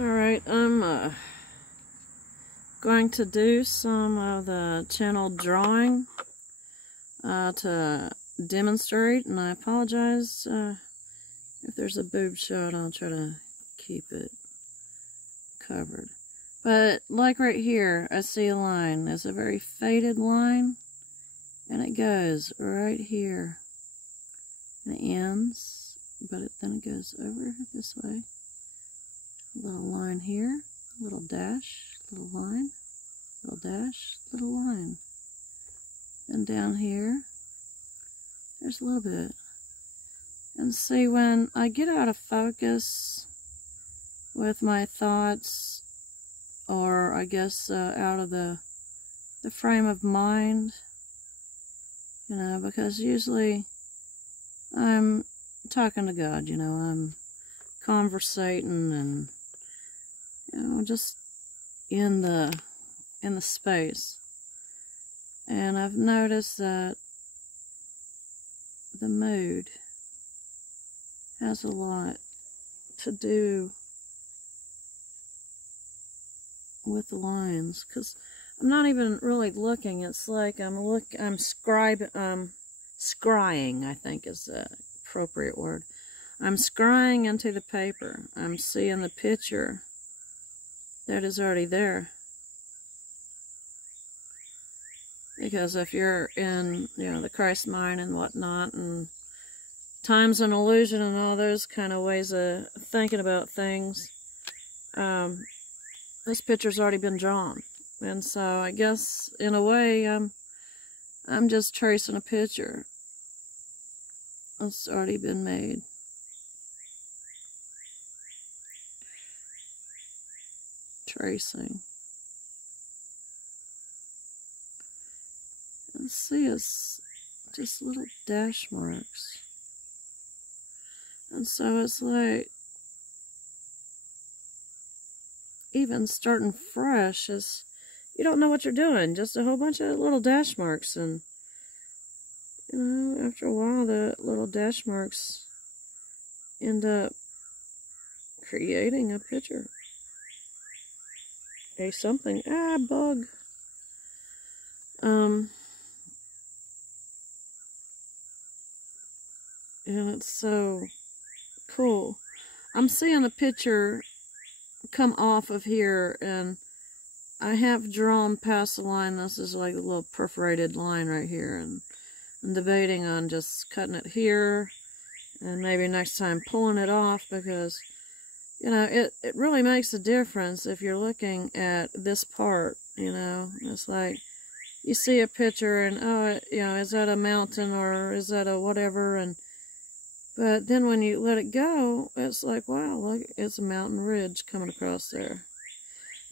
Alright, I'm going to do some of the channel drawing to demonstrate, and I apologize if there's a boob shot. I'll try to keep it covered. But like right here, I see a line. It's a very faded line, and it goes right here. And it ends, but then it goes over this way. A little line here, a little dash, little line, little dash, little line. And down here, there's a little bit. And see, when I get out of focus with my thoughts, or I guess out of the frame of mind, you know, because usually I'm talking to God, you know, I'm conversating and, you know, just in the space. And I've noticed that the mood has a lot to do with the lines, because I'm not even really looking. It's like I'm scrying, I think is the appropriate word. I'm scrying into the paper. I'm seeing the picture that is already there. Because if you're in, you know, the Christ mind and whatnot, and time's an illusion and all those kind of ways of thinking about things, this picture's already been drawn. And so I guess in a way I'm just tracing a picture that's already been made. Tracing. And see, it's just little dash marks. And so it's like, even starting fresh is, you don't know what you're doing, just a whole bunch of little dash marks. And, you know, after a while, the little dash marks end up creating a picture. A something. Ah, bug. And it's so cool. I'm seeing a picture come off of here, and I have drawn past the line. This is like a little perforated line right here, and I'm debating on just cutting it here, and maybe next time pulling it off, because, you know, it really makes a difference if you're looking at this part, you know. It's like, you see a picture and, oh, you know, is that a mountain or is that a whatever, and but then when you let it go, it's like, wow, look, it's a mountain ridge coming across there.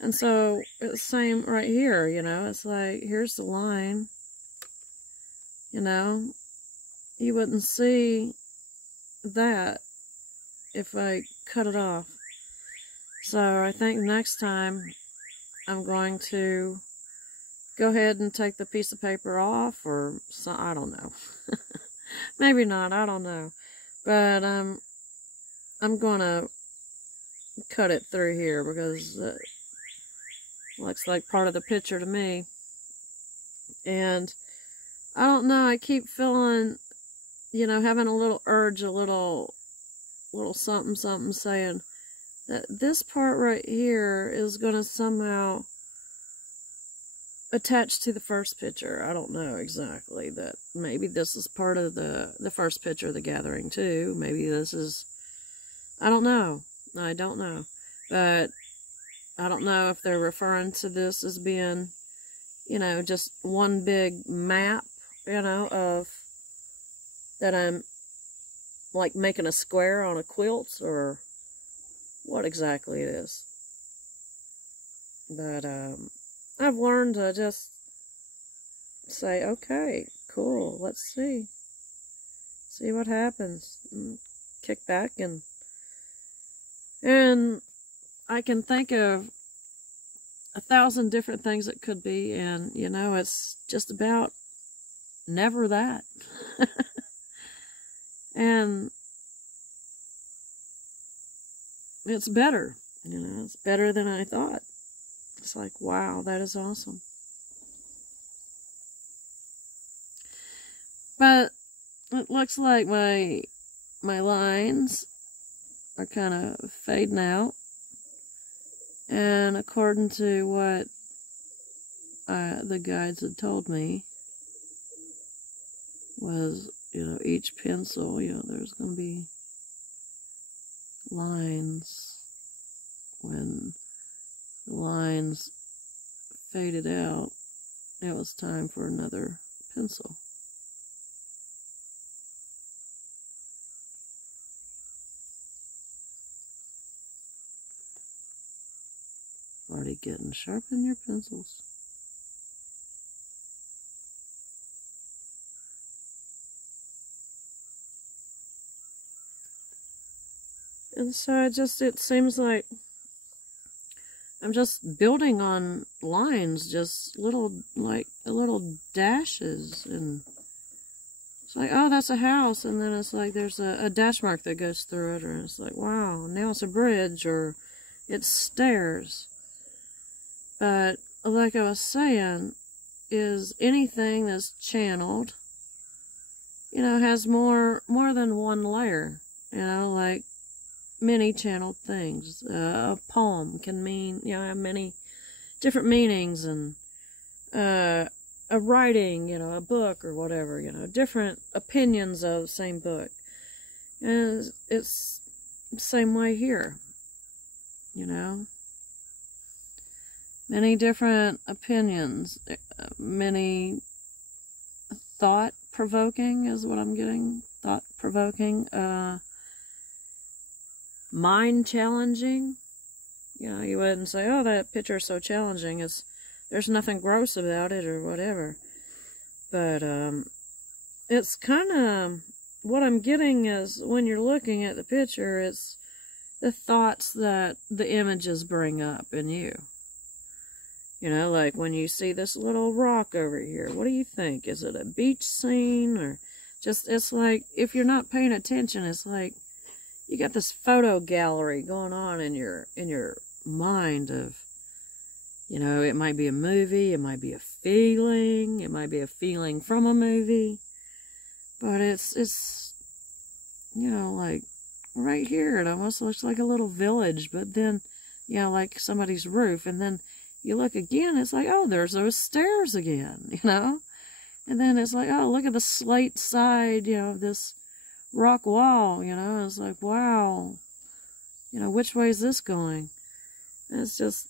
And so it's the same right here, you know. It's like, here's the line, you know. You wouldn't see that if I cut it off. So I think next time I'm going to go ahead and take the piece of paper off, or so, I don't know. Maybe not, I don't know. But I'm going to cut it through here, because it looks like part of the picture to me. And I don't know, I keep feeling, you know, having a little urge, a little something saying that this part right here is going to somehow attach to the first picture. I don't know exactly. That maybe this is part of the first picture of the gathering too. Maybe this is, I don't know. I don't know. But I don't know if they're referring to this as being, you know, just one big map, you know, of that I'm like making a square on a quilt, or what exactly it is. But I've learned to just say, okay, cool, let's see what happens, and kick back, and I can think of 1,000 different things it could be, and, you know, it's just about never that. And it's better. You know, it's better than I thought. It's like, wow, that is awesome. But it looks like my lines are kind of fading out. And according to what the guides had told me, was, you know, each pencil, you know, there's going to be lines. When the lines faded out, it was time for another pencil. Already getting sharpen your pencils. And so it seems like I'm just building on lines, just little dashes, and it's like, oh, that's a house, and then it's like there's a dash mark that goes through it, or it's like, wow, now it's a bridge, or it's stairs. But like I was saying, is anything that's channeled, you know, has more than one layer, you know, like many channeled things. A poem can mean, you know, have many different meanings, and a writing, you know, a book or whatever, you know, different opinions of the same book. And it's the same way here, you know. Many different opinions, many thought-provoking is what I'm getting. Thought-provoking, mind-challenging. You know, you wouldn't say, oh, that picture's so challenging. There's nothing gross about it or whatever. But it's kind of, what I'm getting is, when you're looking at the picture, it's the thoughts that the images bring up in you. You know, like when you see this little rock over here, what do you think? Is it a beach scene, or just, it's like, if you're not paying attention, it's like you got this photo gallery going on in your mind of, you know, it might be a movie, it might be a feeling, it might be a feeling from a movie, but it's, you know, like right here, it almost looks like a little village, but then, you know, like somebody's roof, and then you look again, it's like, oh, there's those stairs again, you know? And then it's like, oh, look at the slate side, you know, of this rock wall, you know? It's like, wow, you know, which way is this going? And it's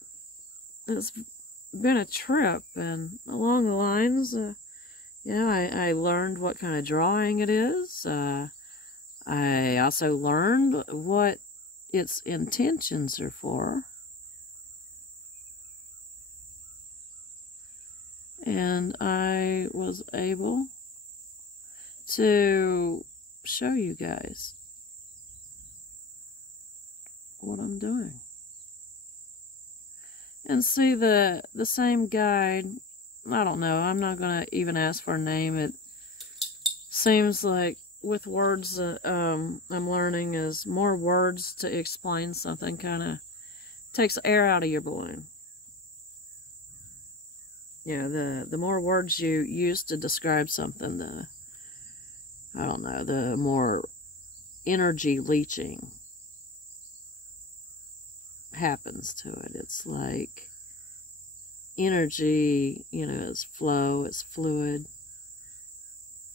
been a trip, and along the lines, you know, I learned what kind of drawing it is. I also learned what its intentions are for. And I was able to show you guys what I'm doing. And see, the same guide, I don't know, I'm not going to even ask for a name. It seems like with words that I'm learning is more words to explain something kind of takes air out of your balloon. You know, the more words you use to describe something, I don't know, the more energy leaching happens to it. It's like energy, you know, is flow, it's fluid.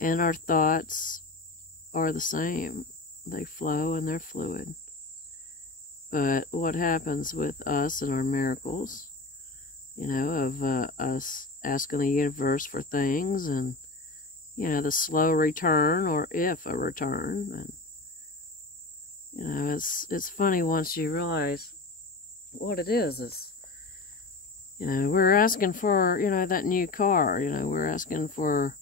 And our thoughts are the same. They flow and they're fluid. But what happens with us and our miracles, you know, of us asking the universe for things, and, you know, the slow return, or if a return, and, you know, it's funny once you realize what it is, you know, we're asking for, you know, that new car, you know, we're asking for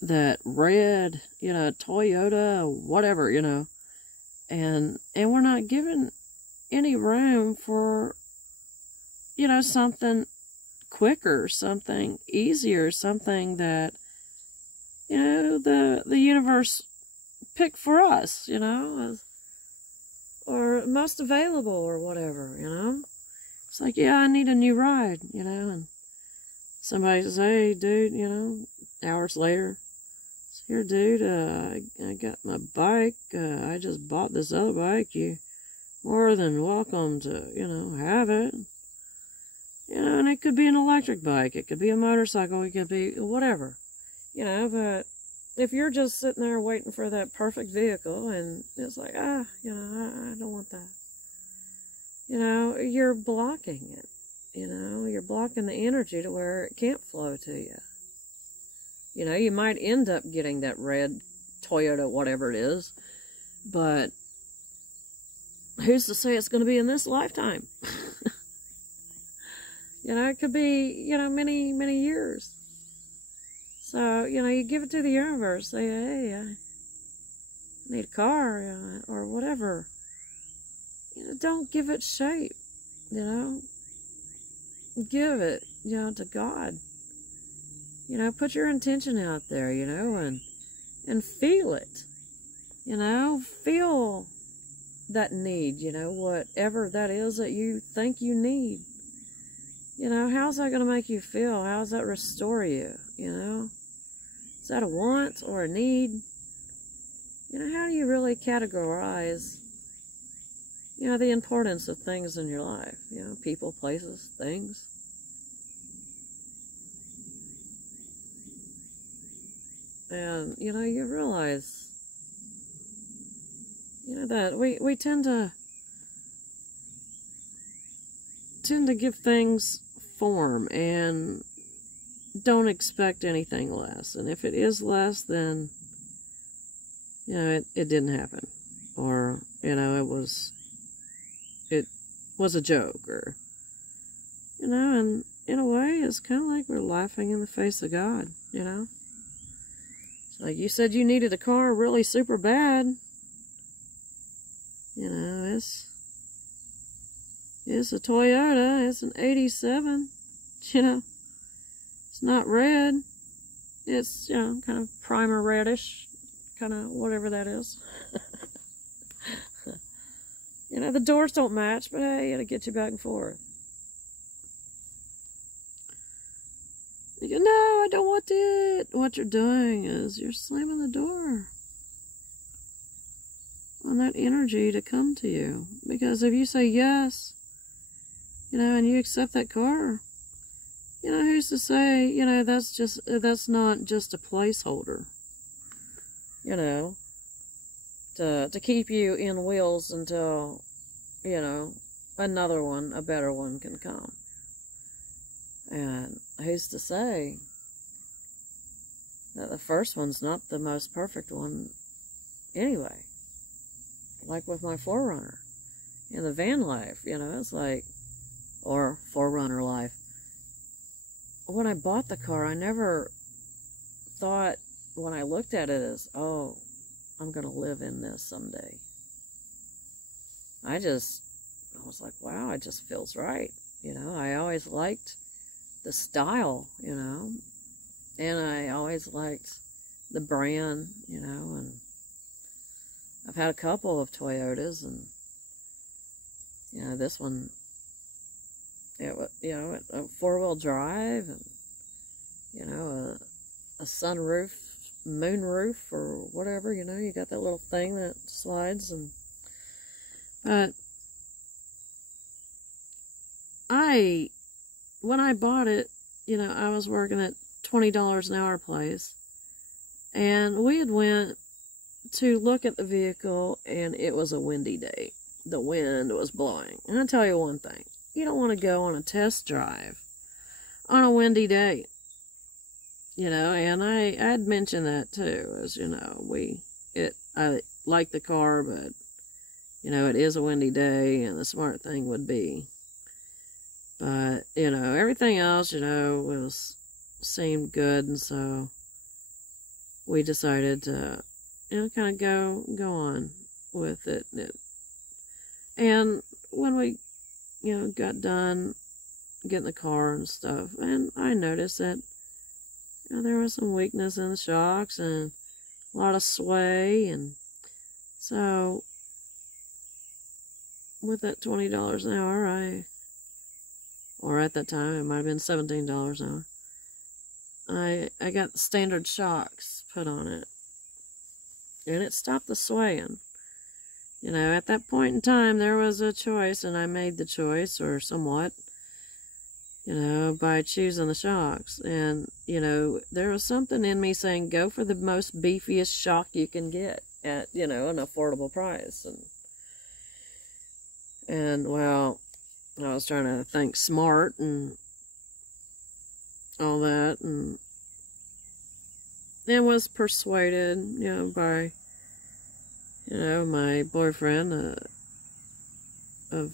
that red, you know, Toyota, whatever, you know, and we're not given any room for, you know, something quicker, something easier, something that, you know, the universe picked for us, you know. or most available or whatever, you know. It's like, yeah, I need a new ride, you know, and somebody says, hey, dude, you know, hours later, here, dude, I got my bike, I just bought this other bike, you more than welcome to, you know, have it. You know, and it could be an electric bike, it could be a motorcycle, it could be whatever, you know, but if you're just sitting there waiting for that perfect vehicle and it's like, you know, I don't want that. You know, you're blocking it. You know, you're blocking the energy to where it can't flow to you. You know, you might end up getting that red Toyota, whatever it is, but who's to say it's going to be in this lifetime? You know, it could be, you know, many, many years. So, you know, you give it to the universe, say, hey, I need a car, or whatever. You know, don't give it shape, you know. Give it, you know, to God. You know, put your intention out there, you know, and feel it. You know, feel that need, you know, whatever that is that you think you need. You know, how's that going to make you feel? How does that restore you, you know? Is that a want or a need? You know, how do you really categorize, you know, the importance of things in your life? You know, people, places, things. And, you know, you realize, you know, that we tend to give things form and don't expect anything less. And if it is less, then, you know, it didn't happen. Or, you know, it was a joke, or, you know, and in a way, it's kind of like we're laughing in the face of God, you know. It's like, you said you needed a car really super bad. You know, it's a Toyota, it's an 87, you know. It's not red. It's, you know, kind of primer reddish, kind of whatever that is. You know, the doors don't match, but hey, it'll get you back and forth. You know, I don't want it. What you're doing is you're slamming the door on that energy to come to you. Because if you say yes, you know, and you accept that car, you know, who's to say, you know, that's not just a placeholder, you know, to keep you in wheels until, you know, another one, a better one can come. And who's to say that the first one's not the most perfect one anyway? Like with my 4Runner in the van life, you know, it's like, or 4Runner life. When I bought the car, I never thought, when I looked at it, as, oh, I'm going to live in this someday. I was like, wow, it just feels right. You know, I always liked the style, you know, and I always liked the brand, you know, and I've had a couple of Toyotas, and, you know, this one, it was, you know, a 4-wheel drive, and, you know, a sunroof, moonroof, or whatever, you know, you got that little thing that slides, and, but when I bought it, you know, I was working at $20 an hour place, and we had went to look at the vehicle, and it was a windy day. The wind was blowing. And I'll tell you one thing. You don't want to go on a test drive on a windy day. You know, and I had mentioned that too, as, you know, I like the car, but, you know, it is a windy day, and the smart thing would be. But, you know, everything else, you know, seemed good, and so we decided to, you know, kind of go on with it. And when we, you know, got done getting the car and stuff, and I noticed that, you know, there was some weakness in the shocks and a lot of sway, and so with that $20 an hour, or at that time, it might have been $17 an hour. I got standard shocks put on it, and it stopped the swaying. You know, at that point in time, there was a choice, and I made the choice, or somewhat, you know, by choosing the shocks. And, you know, there was something in me saying, go for the most beefiest shock you can get at, you know, an affordable price. And well, I was trying to think smart and all that, and was persuaded, you know, by, you know, my boyfriend, of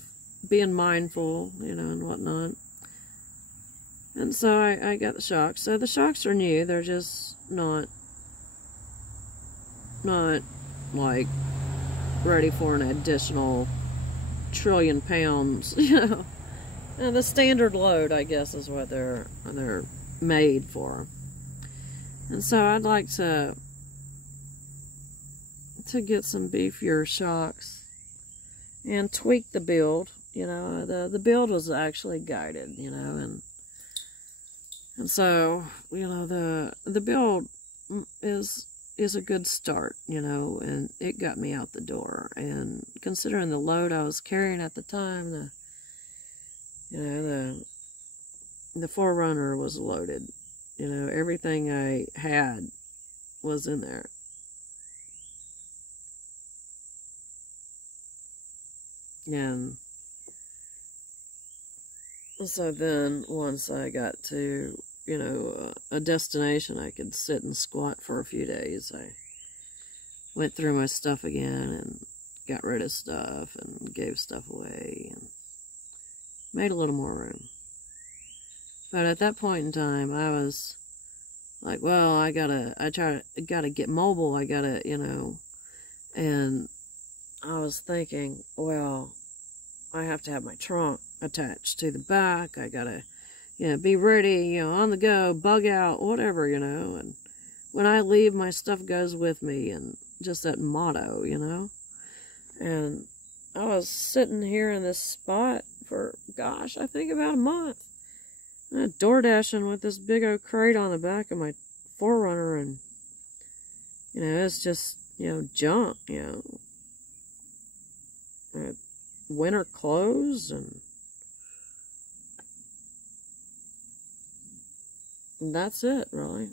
being mindful, you know, and whatnot. And so I got the shocks. So the shocks are new. They're just not like ready for an additional trillion pounds, you know. And the standard load, I guess, is what they're made for. And so I'd like to get some beefier shocks and tweak the build. You know, the build was actually guided, you know, and so, you know, the build is a good start, you know, and it got me out the door. And considering the load I was carrying at the time, the 4Runner was loaded. You know, everything I had was in there. And so then, once I got to, you know, a destination I could sit and squat for a few days, I went through my stuff again and got rid of stuff and gave stuff away and made a little more room. But at that point in time, I was like, well, I gotta get mobile. I gotta, you know, and I was thinking, well, I have to have my trunk attached to the back. I gotta, you know, be ready, you know, on the go, bug out, whatever, you know. And when I leave, my stuff goes with me, and just that motto, you know. And I was sitting here in this spot for, gosh, I think about a month. Door dashing with this big old crate on the back of my 4Runner, and, you know, it's just, you know, junk, you know. Winter clothes, and that's it, really.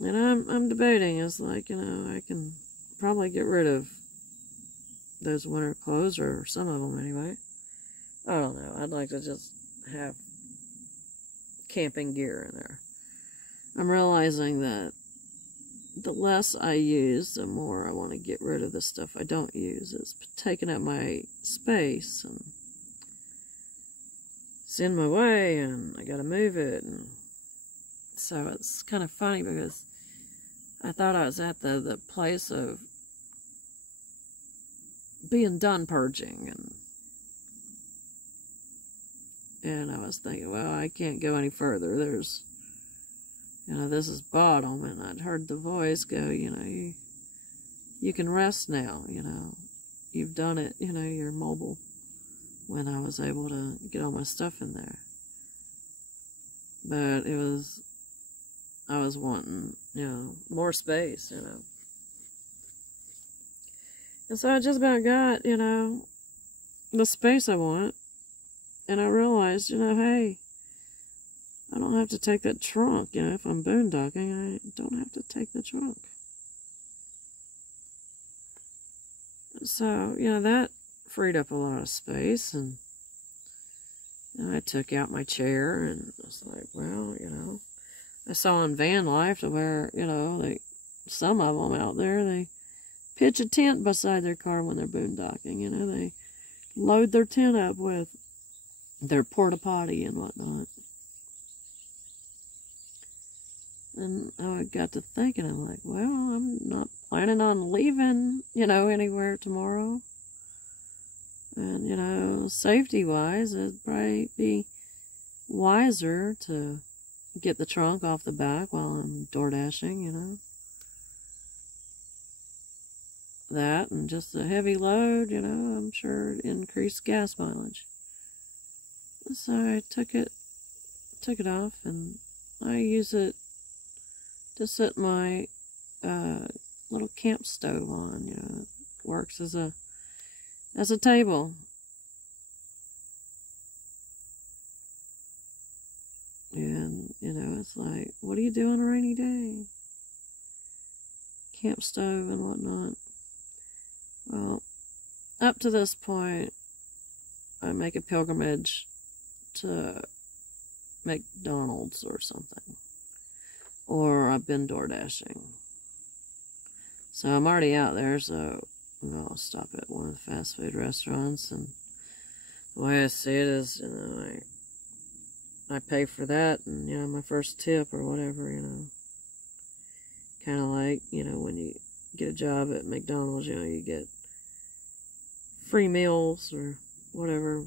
And I'm debating, it's like, you know, I can probably get rid of those winter clothes, or some of them anyway. I don't know. I'd like to just have camping gear in there. I'm realizing that the less I use, the more I want to get rid of the stuff I don't use. It's taking up my space, and it's in my way, and I gotta move it. And so it's kind of funny, because I thought I was at the place of being done purging, and I was thinking, well, I can't go any further. There's, you know, this is bottom. And I'd heard the voice go, you know, you can rest now, you know, you've done it, you know, you're mobile, when I was able to get all my stuff in there. But I was wanting, you know, more space, you know. And so I just about got, you know, the space I want. And I realized, you know, hey, I don't have to take that trunk, you know, if I'm boondocking, I don't have to take the trunk. So, you know, that freed up a lot of space, and I took out my chair, and I was like, well, you know, I saw in van life to where, you know, some of them out there, they pitch a tent beside their car when they're boondocking, you know, they load their tent up with their porta potty and whatnot. And I got to thinking, I'm like, well, I'm not planning on leaving, you know, anywhere tomorrow. And, you know, safety-wise, it'd probably be wiser to get the trunk off the back while I'm door dashing, you know. that and just a heavy load, you know, I'm sure it increased gas mileage. So I took it off, and I use it to set my little camp stove on. You know, it works as a table. And, you know, it's like, what do you do on a rainy day? Camp stove and whatnot. Well, up to this point, I make a pilgrimage to McDonald's or something. Or I've been door dashing. So I'm already out there, so I'll stop at one of the fast food restaurants, and the way I see it is, you know, I pay for that, and, you know, my first tip or whatever, you know. Kind of like, you know, when you get a job at McDonald's, you know, you get free meals or whatever.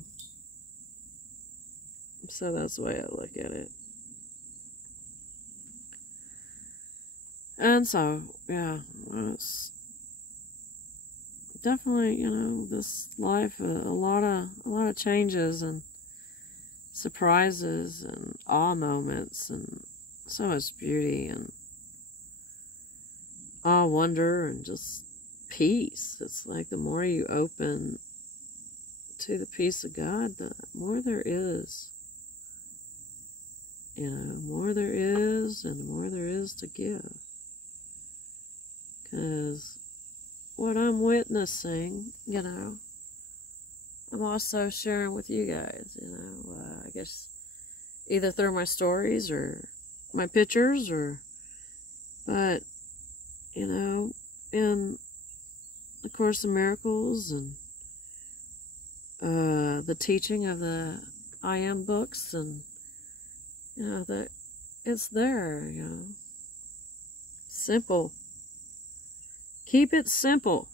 So that's the way I look at it. And so, yeah, it's definitely, you know, this life, a lot of changes and surprises and awe moments and so much beauty and awe, wonder, and just peace. It's like the more you open to the peace of God, the more there is. You know, more there is, and the more there is to give. Because what I'm witnessing, you know, I'm also sharing with you guys, you know, I guess either through my stories or my pictures, but, you know, in the Course in Miracles and the teaching of the I Am books, and, you know, that it's there, you know, simple. Keep it simple.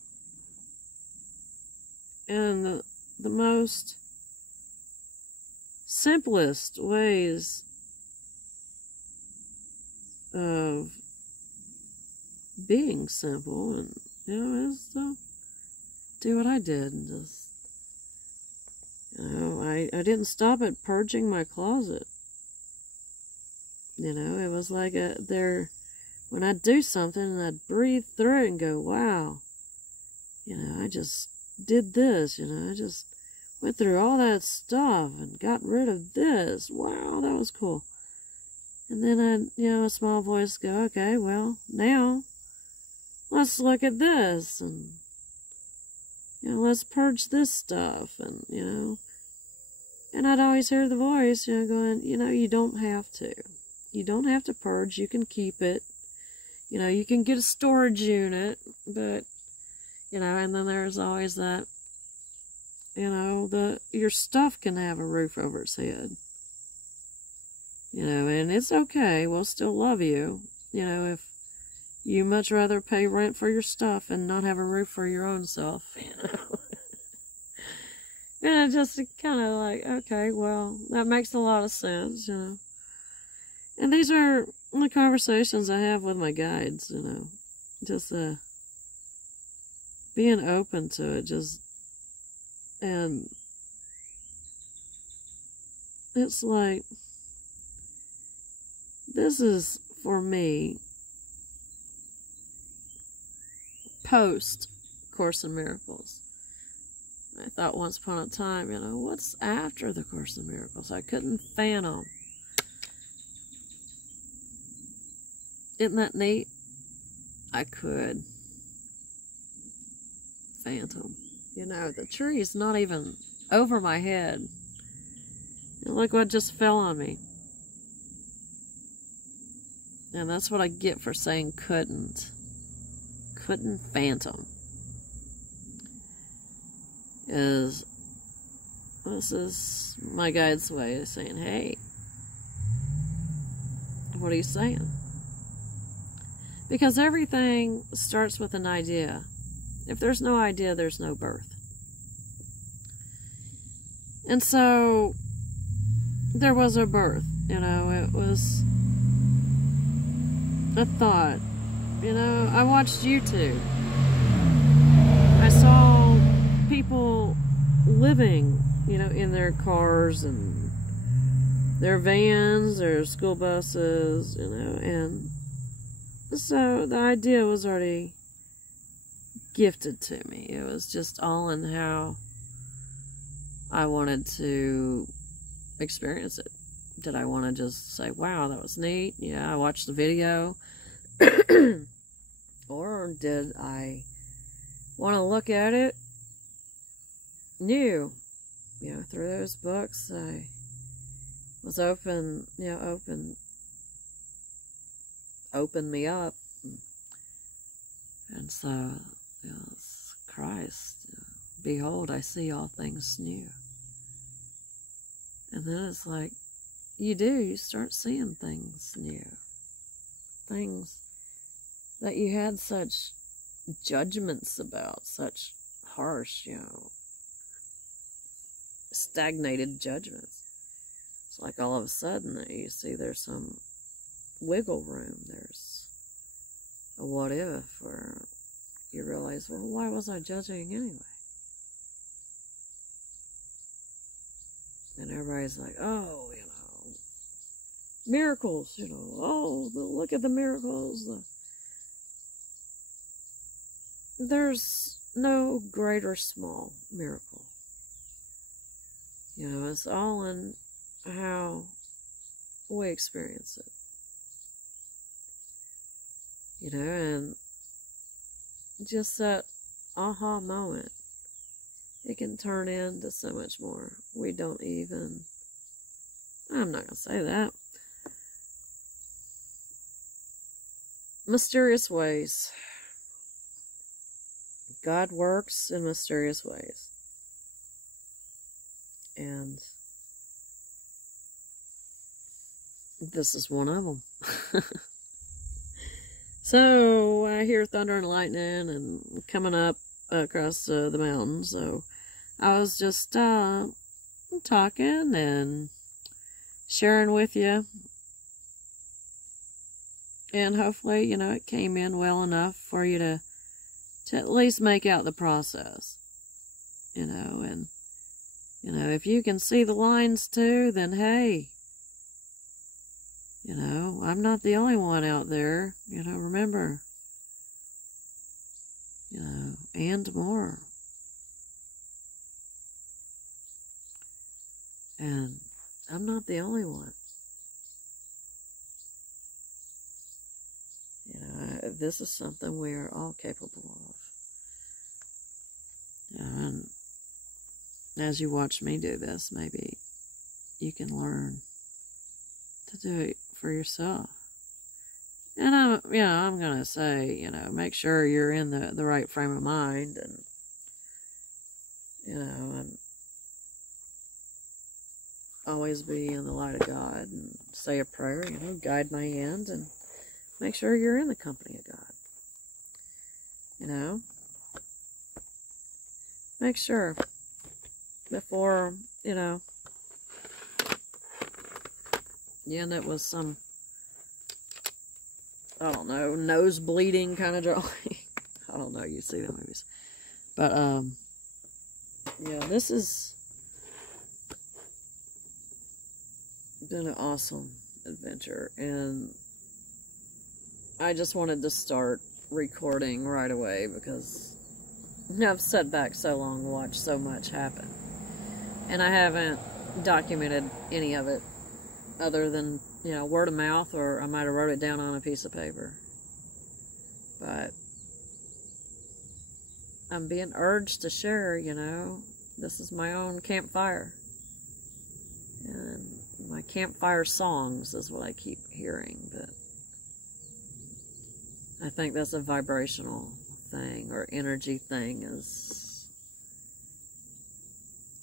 And the most simplest ways of being simple, and, you know, is to do what I did, and just, you know, I didn't stop at purging my closet. You know, it was like when I'd do something and I'd breathe through it and go, wow, you know, I just did this, you know, I just went through all that stuff and got rid of this. Wow, that was cool. And then I'd, you know, a small voice go, okay, well, now let's look at this, and, you know, let's purge this stuff, and, you know, and I'd always hear the voice, you know, going, you know, you don't have to. You don't have to purge, you can keep it. You know, you can get a storage unit, but, you know, and then there's always that, you know, your stuff can have a roof over its head. You know, and it's okay, we'll still love you. You know, if you much rather pay rent for your stuff and not have a roof for your own self, you know. And it just kind of like, okay, well, that makes a lot of sense, you know. And these are the conversations I have with my guides, you know. Just being open to it, just, and it's like, this is, for me, post Course in Miracles. I thought once upon a time, you know, what's after the Course in Miracles? I couldn't fathom. Isn't that neat? I could phantom. You know, the tree is not even over my head. And look what just fell on me. And that's what I get for saying couldn't. Couldn't phantom. This is my guide's way of saying, hey, what are you saying? Because everything starts with an idea. If there's no idea, there's no birth. And so, there was a birth, you know, it was a thought. You know, I watched YouTube. people living, in their cars and their vans, their school buses, and so the idea was already gifted to me. It was just all in how I wanted to experience it. Did I want to just say, wow, that was neat? Yeah, I watched the video. Or did I want to look at it new? Through those books, I was open me up. And so, Christ, behold, I see all things new. And then it's like, you start seeing things new. Things that you had such judgments about, such harsh, stagnated judgments. It's like all of a sudden that you see there's some wiggle room, there's a what if, or you realize, well, why was I judging anyway? And everybody's like, oh, miracles, oh, look at the miracles. There's no great or small miracle. It's all in how we experience it. And just that aha moment, it can turn into so much more. We don't even, I'm not going to say that. Mysterious ways. God works in mysterious ways. And this is one of them. So I hear thunder and lightning and coming up across the mountain. So I was just talking and sharing with you. And hopefully, it came in well enough for you to at least make out the process. And, if you can see the lines too, then hey, I'm not the only one out there, remember, and more. And I'm not the only one. This is something we are all capable of. And as you watch me do this, maybe you can learn to do it for yourself. And I'm going to say, make sure you're in the right frame of mind and, and always be in the light of God and say a prayer, guide my hand and make sure you're in the company of God. Make sure before, you end up with some, I don't know, nose bleeding kind of drawing. I don't know, you see the movies. But, this has been an awesome adventure. And I just wanted to start recording right away because I've sat back so long and watched so much happen. And I haven't documented any of it other than, word of mouth, or I might have wrote it down on a piece of paper. But I'm being urged to share, this is my own campfire. And my campfire songs is what I keep hearing, but I think that's a vibrational thing, or energy thing, is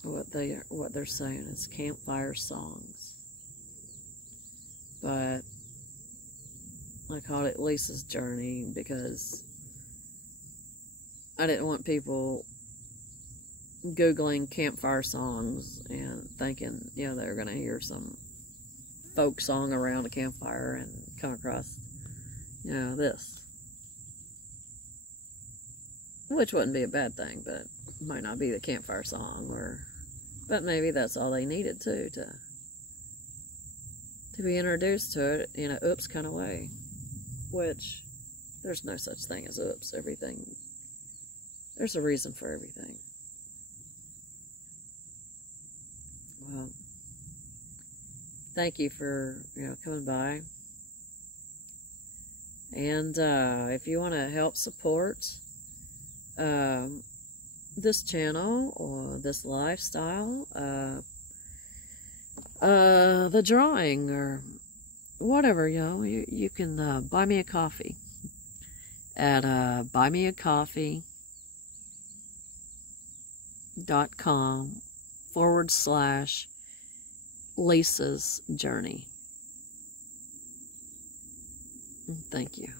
what they're saying. It's campfire songs. But I called it Lisa's Journey because I didn't want people Googling campfire songs and thinking, they were going to hear some folk song around a campfire and come across, this. Which wouldn't be a bad thing, but Might not be the campfire song, but maybe that's all they needed too, to be introduced to it in a oops kind of way. Which, there's no such thing as oops. Everything, there's a reason for everything. Well, thank you for, coming by. And if you want to help support this channel or this lifestyle, the drawing or whatever, you can buy me a coffee at buymeacoffee.com/Lisa's Journey. Thank you.